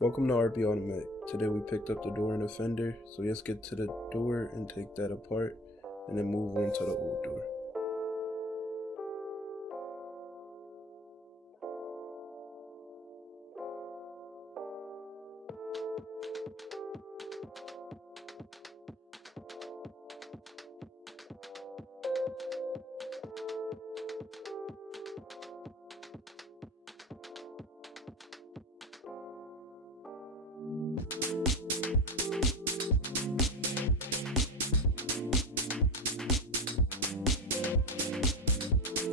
Welcome to RB Automatic. Today we picked up the door and the fender, so let's get to the door and take that apart and then move on to the old door.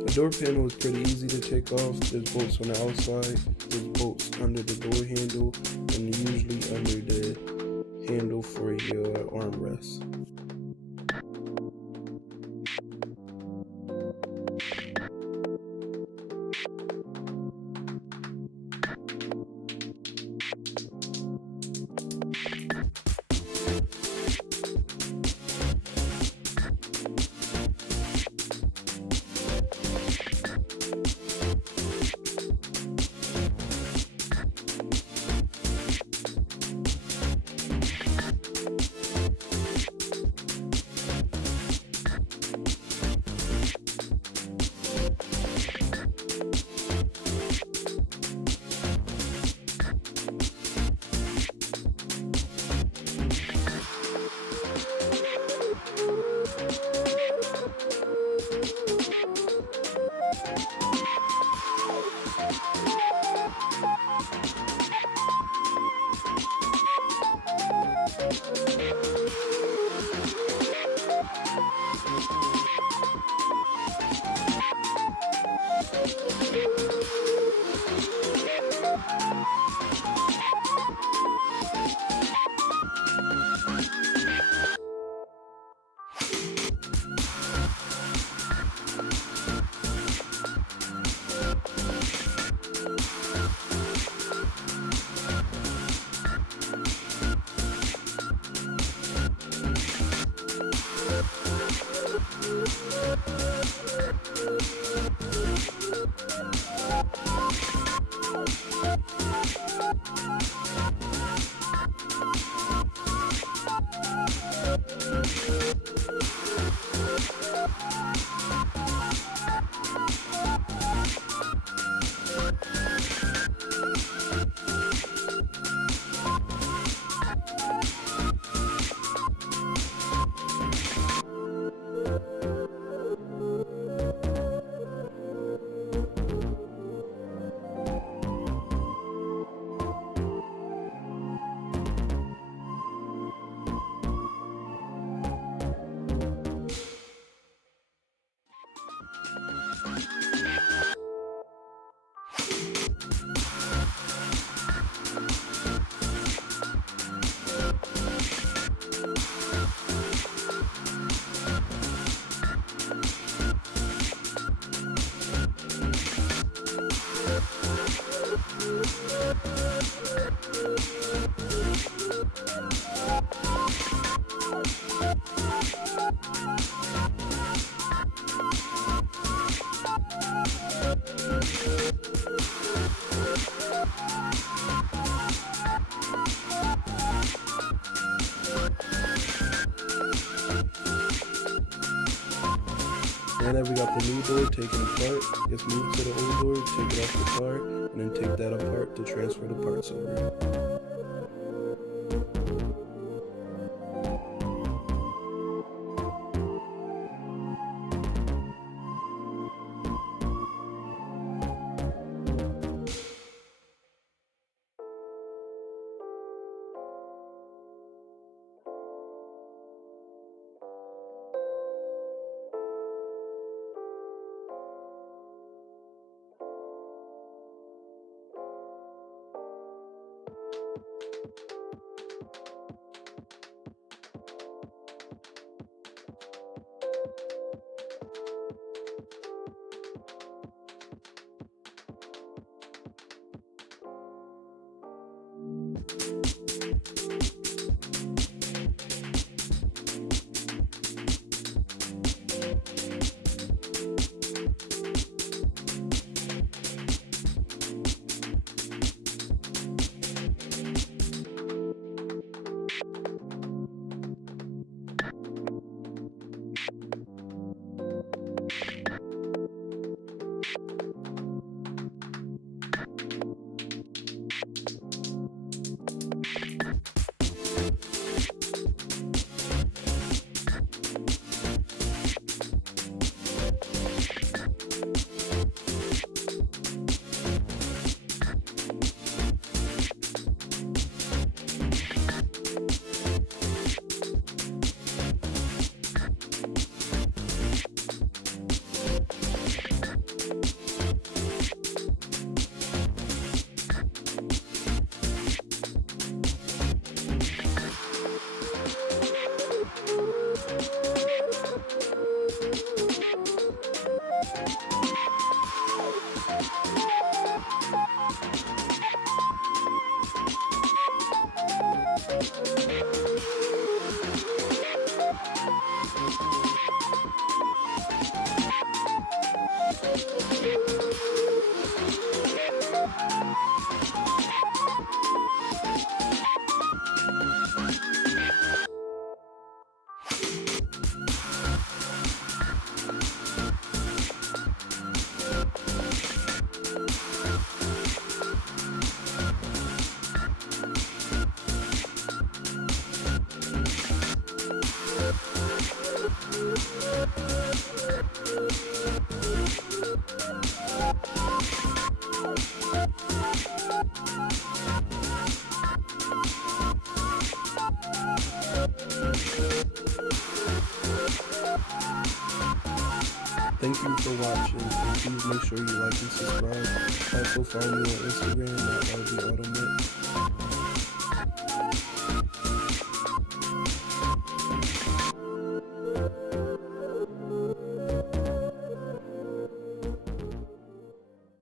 The door panel is pretty easy to take off. There's bolts on the outside, there's bolts under the door handle, and usually under the handle for your armrest. Now that we got the new door taken apart, let's move to the old door, take it off the car, and then take that apart to transfer the parts over. Thank you for watching, and please make sure you like and subscribe. Also follow me on Instagram at RB Automet.